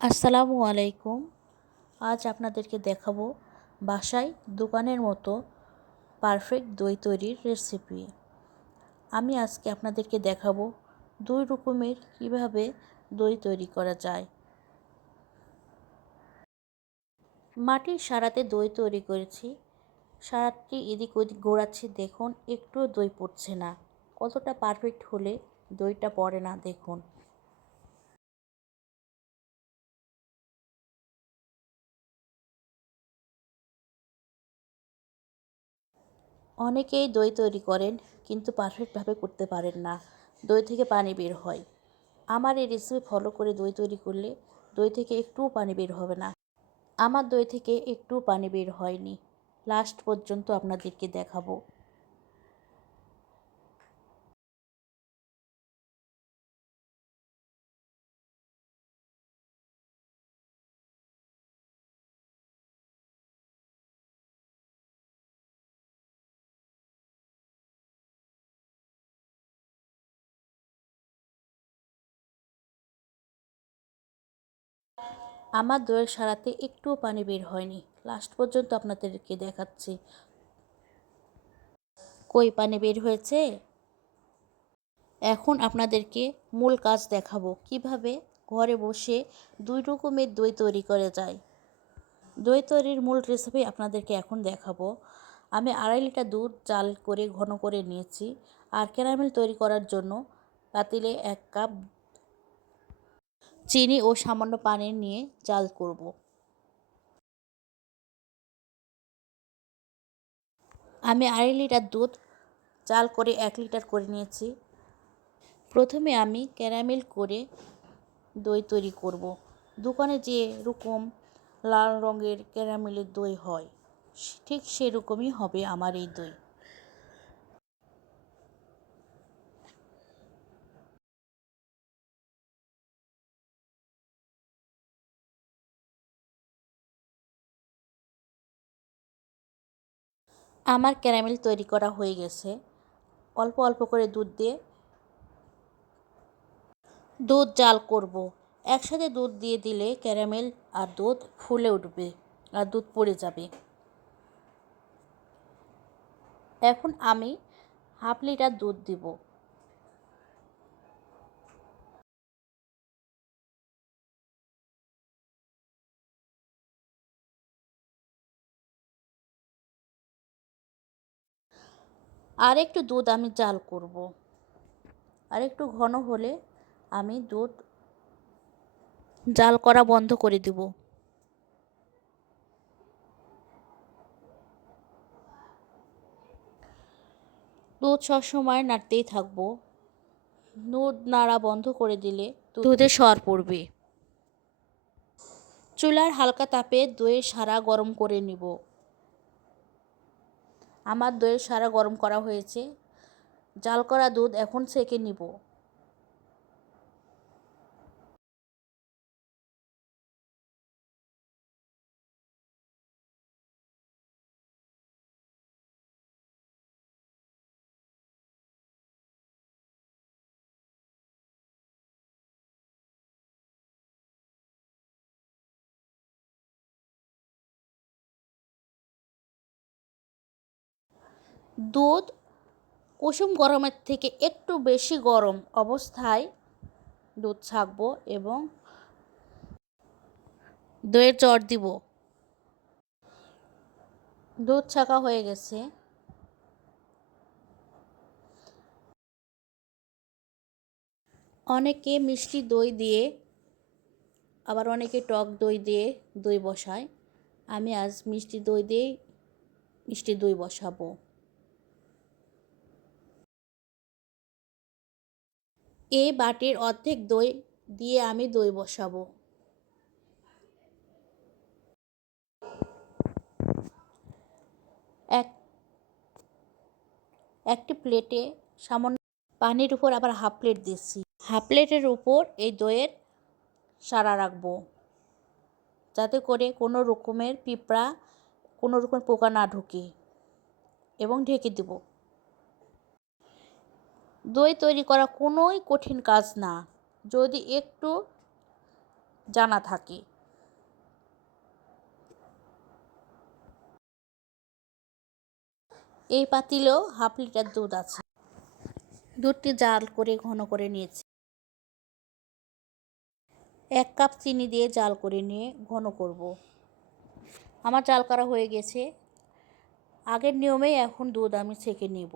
আসসালামু আলাইকুম। আজ আপনাদেরকে দেখাবো বাসায় দোকানের মতো পারফেক্ট দই তৈরির রেসিপি। আমি আজকে আপনাদেরকে দেখাবো 2 রকমের কিভাবে দই তৈরি করা যায়। মাটির সারাতে দই তৈরি করেছি। সারাটি এদিক ওদিক ঘোরাচ্ছি, দেখুন একটুও দই পড়ছে না। কতটা পারফেক্ট হলে দইটা পড়ে না দেখুন। অনেকেই দই তৈরি করেন কিন্তু পারফেক্টভাবে করতে পারেন না, দই থেকে পানি বের হয়। আমার এই রেসিপি ফলো করে দই তৈরি করলে দই থেকে একটুও পানি বের হবে না। আমার দই থেকে একটুও পানি বের হয়নি। লাস্ট পর্যন্ত আপনাদেরকে দেখাবো। আমার দইয়ের সারাতে একটুও পানি বের হয়নি। লাস্ট পর্যন্ত আপনাদেরকে দেখাচ্ছি। কই পানি বের হয়েছে? এখন আপনাদেরকে মূল কাজ দেখাবো কিভাবে ঘরে বসে 2 রকমের দই তৈরি করা যায়। দই তৈরির মূল রেসিপি আপনাদেরকে এখন দেখাবো। আমি 2.5 লিটার দুধ জাল করে ঘন করে নিয়েছি। আর ক্যারামেল তৈরি করার জন্য পাতিলে 1 কাপ চিনি ও সামান্য পানি নিয়ে জাল করব। আমি 2.5 লিটার দুধ জাল করে 1 লিটার করে নিয়েছি। প্রথমে আমি ক্যারামেল করে দই তৈরি করব। দোকানে যে রকম লাল রঙের ক্যারামেলের দই হয়, ঠিক সেরকমই হবে আমার এই দই। আমার ক্যারামেল তৈরি করা হয়ে গেছে। অল্প অল্প করে দুধ জাল করব। একসাথে দুধ দিয়ে দিলে ক্যারামেল আর দুধ ফুলে উঠবে আর দুধ পড়ে যাবে। এখন আমি 1/2 লিটার দুধ দিব। আর একটু দুধ আমি জাল করব। আর একটু ঘন হলে আমি দুধ জাল করা বন্ধ করে দেব। দুধ সবসময় নাড়তেই থাকবো। দুধ নাড়া বন্ধ করে দিলে দুধে সর পড়বে। চুলার হালকা তাপে দইয়ের সারা গরম করে নিব। আমার দইয়ের সারা গরম করা হয়েছে। জাল করা দুধ এখন ছেঁকে নিব। দুধ কুসুম গরমের থেকে একটু বেশি গরম অবস্থায় দুধ ছাঁকবো এবং দইয়ের চড় দিব। দুধ ছাঁকা হয়ে গেছে। অনেকে মিষ্টি দই দিয়ে, আবার অনেকে টক দই দিয়ে দই বসায়। আমি আজ মিষ্টি দই বসাবো। এই বাটির অর্ধেক দই দিয়ে আমি দই বসাবো। এক একটি প্লেটে সামান্য পানির উপর আবার 1/2 প্লেট দিচ্ছি। 1/2 প্লেটের উপর এই দইয়ের সারা রাখবো, যাতে করে কোনো রকমের পিঁপড়া, কোনো রকমের পোকা না ঢোকে, এবং ঢেকে দেব। দই তৈরি করা কোনোই কঠিন কাজ না। যদি একটু জানা থাকে। এই পাতিলেও 1/2 লিটার দুধ আছে। দুধটি জাল করে ঘন করে নিয়েছি। 1 কাপ চিনি দিয়ে জাল করে নিয়ে ঘন করব। আমার জাল করা হয়ে গেছে। আগের নিয়মেই এখন দুধ আমি ছেঁকে নেব।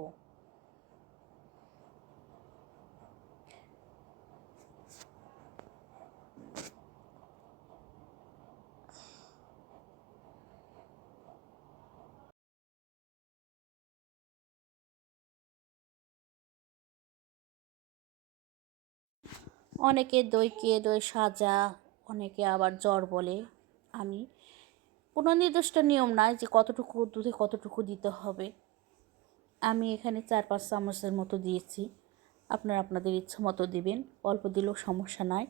অনেকে দইকে দই সাজা, অনেকে আবার জ্বর বলে। আমি কোনো নির্দিষ্ট নিয়ম নাই যে কতটুকু দুধে কতটুকু দিতে হবে। আমি এখানে 4-5 চামচের মতো দিয়েছি। আপনারা আপনাদের ইচ্ছা মতো দিবেন। অল্প দিলেও সমস্যা নাই,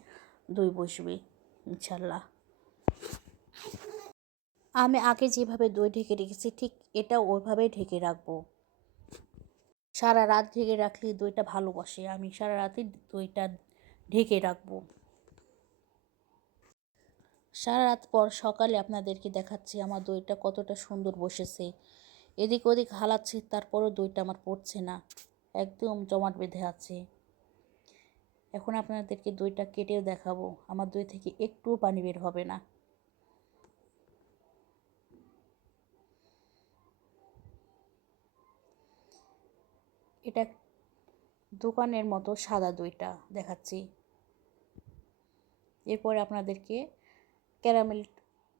দই বসবে ইনশাল্লাহ। আমি আগে যেভাবে দই ঢেকে রেখেছি ঠিক এটা ওইভাবেই ঢেকে রাখবো। সারা রাত ঢেকে রাখলে দইটা ভালো বসে। আমি সারা রাতই দইটা ঢেকে রাখবো। সারা রাত পর সকালে আপনাদেরকে দেখাচ্ছি আমার দইটা কতটা সুন্দর বসেছে। এদিক ওদিক হালাচ্ছি, তারপরও দইটা আমার পড়ছে না, একদম জমাট বেঁধে আছে। এখন আপনাদেরকে দইটা কেটেও দেখাবো। আমার দই থেকে একটুও পানি বের হবে না। এটা দোকানের মতো সাদা দইটা দেখাচ্ছি। এরপর আপনাদেরকে ক্যারামেল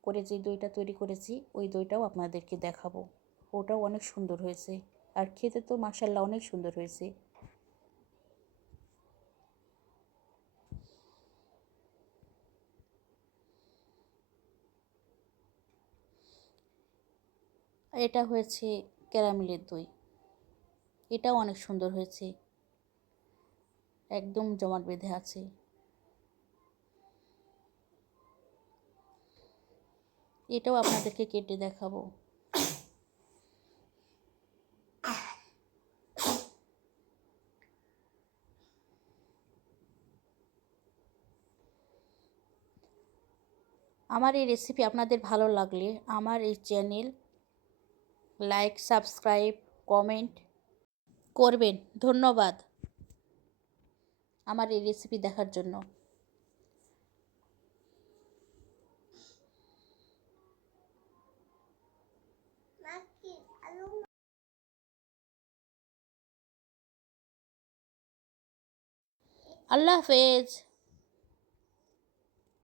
করে যে দইটা তৈরি করেছি ওই দইটাও আপনাদেরকে দেখাবো। ওটাও অনেক সুন্দর হয়েছে, আর খেতে তো মাশাআল্লাহ অনেক সুন্দর হয়েছে। এটা হয়েছে ক্যারামেলের দই, এটাও অনেক সুন্দর হয়েছে, একদম জমাট বেঁধে আছে। এটাও আপনাদেরকে কেটে দেখাবো। আমার এই রেসিপি আপনাদের ভালো লাগলে আমার এই চ্যানেল লাইক, সাবস্ক্রাইব, কমেন্ট করবেন। ধন্যবাদ আমার এই রেসিপি দেখার জন্য। আল্লাহ হাফেজ।